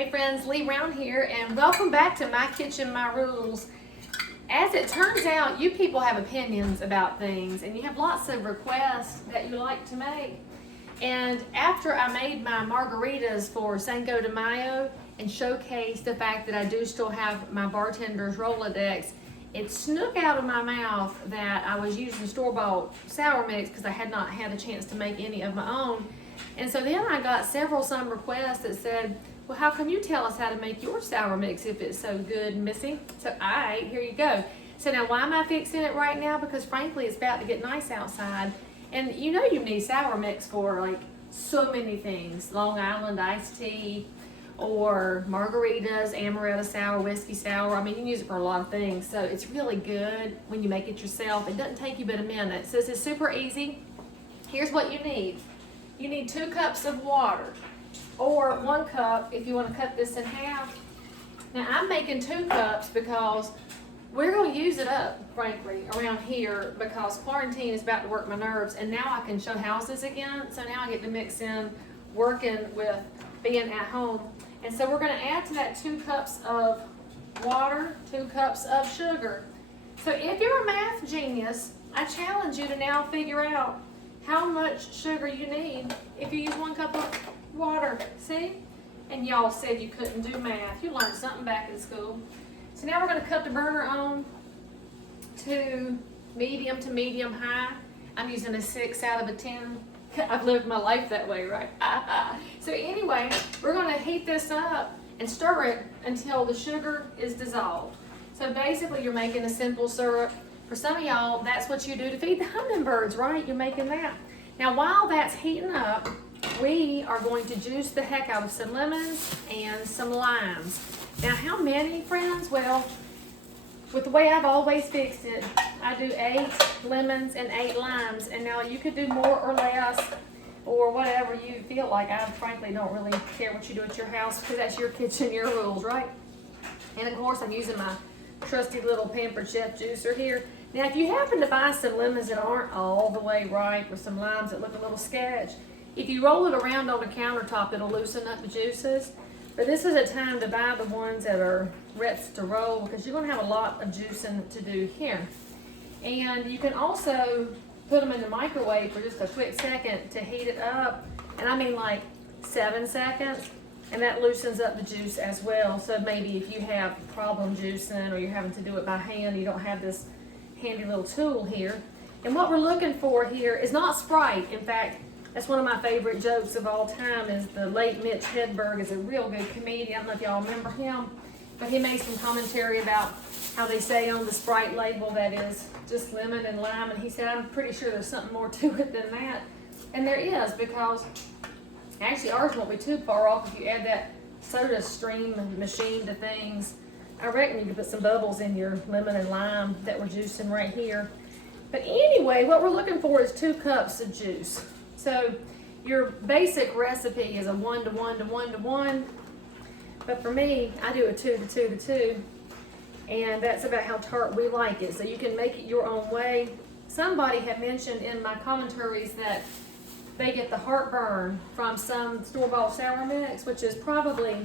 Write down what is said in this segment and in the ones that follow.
Hey friends, Leigh Round here, and welcome back to My Kitchen, My Rules. As it turns out, you people have opinions about things, and you have lots of requests that you like to make. And after I made my margaritas for 𝙏𝙀𝘼𝘾𝙃 and showcased the fact that I do still have my bartender's Rolodex, it snuck out of my mouth that I was using store-bought sour mix because I had not had a chance to make any of my own. And so then I got some requests that said, well, how come you tell us how to make your sour mix if it's so good and missing? So, all right, here you go. So now why am I fixing it right now? Because frankly, it's about to get nice outside. And you know you need sour mix for like so many things. Long Island iced tea or margaritas, amaretto sour, whiskey sour. I mean, you can use it for a lot of things. So it's really good when you make it yourself. It doesn't take you but a minute. So this is super easy. Here's what you need. You need 2 cups of water. Or 1 cup if you want to cut this in half. Now I'm making 2 cups because we're going to use it up, frankly, around here because quarantine is about to work my nerves, and now I can show houses again. So now I get to mix in working with being at home. And so we're going to add to that 2 cups of water, 2 cups of sugar. So if you're a math genius, I challenge you to now figure out how much sugar you need if you use 1 cup of water. See? And y'all said you couldn't do math. You learned something back in school. So now we're going to cut the burner on to medium high. I'm using a 6 out of a 10. I've lived my life that way, right? So anyway, we're going to heat this up and stir it until the sugar is dissolved. So basically you're making a simple syrup. For some of y'all, that's what you do to feed the hummingbirds, right? You're making that. Now while that's heating up, we are going to juice the heck out of some lemons and some limes. Now how many, friends? Well, with the way I've always fixed it, I do 8 lemons and 8 limes. And now you could do more or less or whatever you feel like. I frankly don't really care what you do at your house because that's your kitchen, your rules, right? And of course I'm using my trusty little Pampered Chef juicer here. Now if you happen to buy some lemons that aren't all the way ripe or some limes that look a little sketch, if you roll it around on the countertop, it'll loosen up the juices. But this is a time to buy the ones that are ready to roll because you're going to have a lot of juicing to do here. And you can also put them in the microwave for just a quick second to heat it up. And I mean like 7 seconds. And that loosens up the juice as well. So maybe if you have problem juicing or you're having to do it by hand, you don't have this handy little tool here. And what we're looking for here is not Sprite. In fact, that's one of my favorite jokes of all time is the late Mitch Hedberg is a real good comedian. I don't know if y'all remember him, but he made some commentary about how they say on the Sprite label that is just lemon and lime. And he said, I'm pretty sure there's something more to it than that. And there is, because actually ours won't be too far off if you add that soda stream machine to things. I reckon you could put some bubbles in your lemon and lime that we're juicing right here. But anyway, what we're looking for is 2 cups of juice. So your basic recipe is a 1 to 1 to 1 to 1, but for me, I do a 2 to 2 to 2, and that's about how tart we like it. So you can make it your own way. Somebody had mentioned in my commentaries that they get the heartburn from some store-bought sour mix, which is probably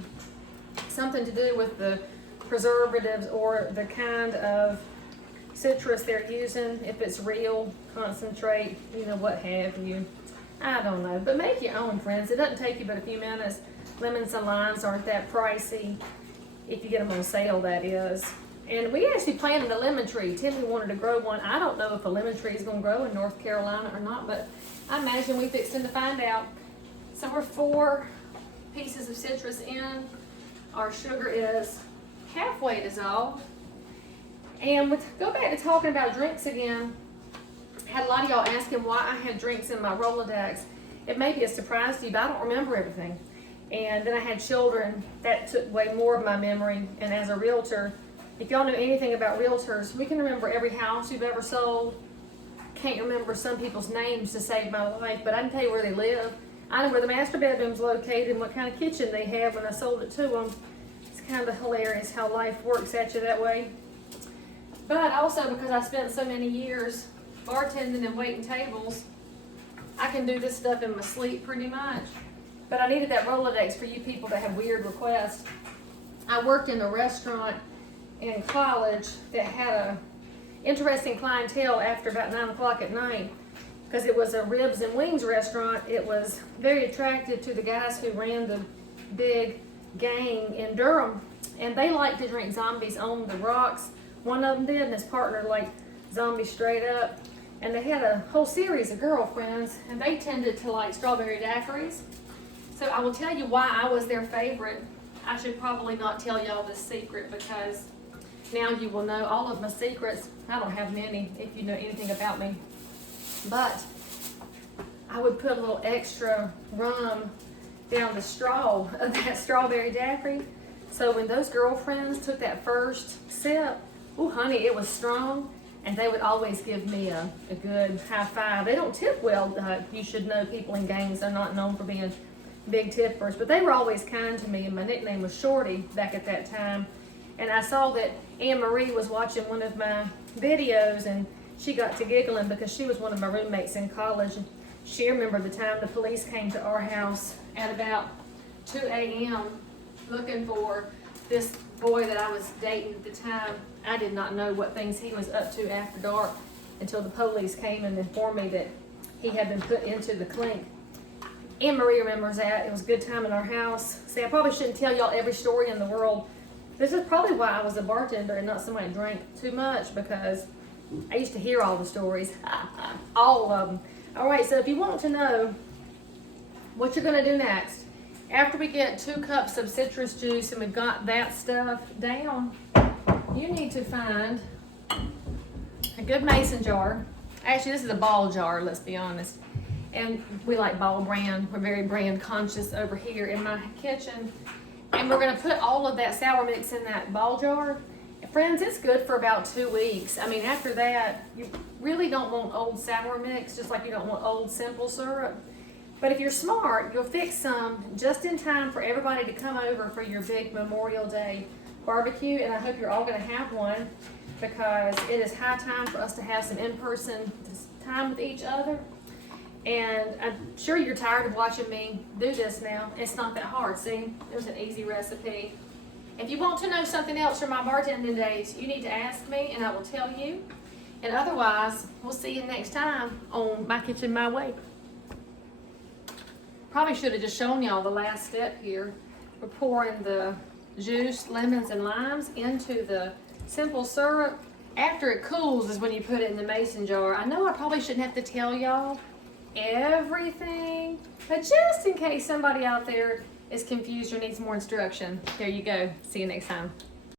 something to do with the preservatives or the kind of citrus they're using, if it's real, concentrate, you know, what have you. I don't know, but make your own, friends. It doesn't take you but a few minutes. Lemons and limes aren't that pricey, if you get them on sale, that is. And we actually planted a lemon tree. Timmy wanted to grow one. I don't know if a lemon tree is going to grow in North Carolina or not, but I imagine we fixing to find out. So we're 4 pieces of citrus in. Our sugar is halfway dissolved. And go back to talking about drinks again. Had a lot of y'all asking why I had drinks in my Rolodex. It may be a surprise to you, but I don't remember everything. And then I had children. That took way more of my memory. And as a realtor, if y'all know anything about realtors, we can remember every house you've ever sold. Can't remember some people's names to save my life, but I can tell you where they live. I know where the master bedroom's located and what kind of kitchen they have when I sold it to them. It's kind of hilarious how life works at you that way. But also because I spent so many years bartending and waiting tables, I can do this stuff in my sleep pretty much. but I needed that Rolodex for you people that have weird requests. I worked in a restaurant in college that had a interesting clientele after about 9 o'clock at night, because it was a ribs and wings restaurant. It was very attractive to the guys who ran the big gang in Durham, and they liked to drink zombies on the rocks. One of them did, and his partner liked zombies straight up. And they had a whole series of girlfriends, and they tended to like strawberry daiquiris. So I will tell you why I was their favorite. I should probably not tell y'all this secret, because now you will know all of my secrets. I don't have many if you know anything about me. But I would put a little extra rum down the straw of that strawberry daiquiri. So when those girlfriends took that first sip, oh honey, it was strong. And they would always give me a good high five. They don't tip well. You should know people in gangs are not known for being big tippers, but they were always kind to me, and my nickname was Shorty back at that time. And I saw that Anne Marie was watching one of my videos, and she got to giggling because she was one of my roommates in college. And she remembered the time the police came to our house at about 2 a.m. looking for this boy that I was dating at the time. I did not know what things he was up to after dark until the police came and informed me that he had been put into the clink. Anne Marie remembers that. It was a good time in our house. See, I probably shouldn't tell y'all every story in the world. This is probably why I was a bartender and not somebody who drank too much, because I used to hear all the stories. All of them. All right, so if you want to know what you're going to do next, after we get 2 cups of citrus juice and we've got that stuff down, you need to find a good mason jar. Actually, this is a ball jar, let's be honest. And we like ball brand. We're very brand conscious over here in my kitchen. And we're gonna put all of that sour mix in that ball jar. And friends, it's good for about 2 weeks. I mean, after that, you really don't want old sour mix, just like you don't want old simple syrup. But if you're smart, you'll fix some just in time for everybody to come over for your big Memorial Day barbecue. And I hope you're all gonna have one, because it is high time for us to have some in-person time with each other. And I'm sure you're tired of watching me do this now. It's not that hard, see? It was an easy recipe. If you want to know something else from my bartending days, you need to ask me and I will tell you. And otherwise, we'll see you next time on My Kitchen, My Way. Probably should have just shown y'all the last step here. We're pouring the juice, lemons, and limes into the simple syrup. After it cools is when you put it in the mason jar. I know I probably shouldn't have to tell y'all everything, but just in case somebody out there is confused or needs more instruction, there you go. See you next time.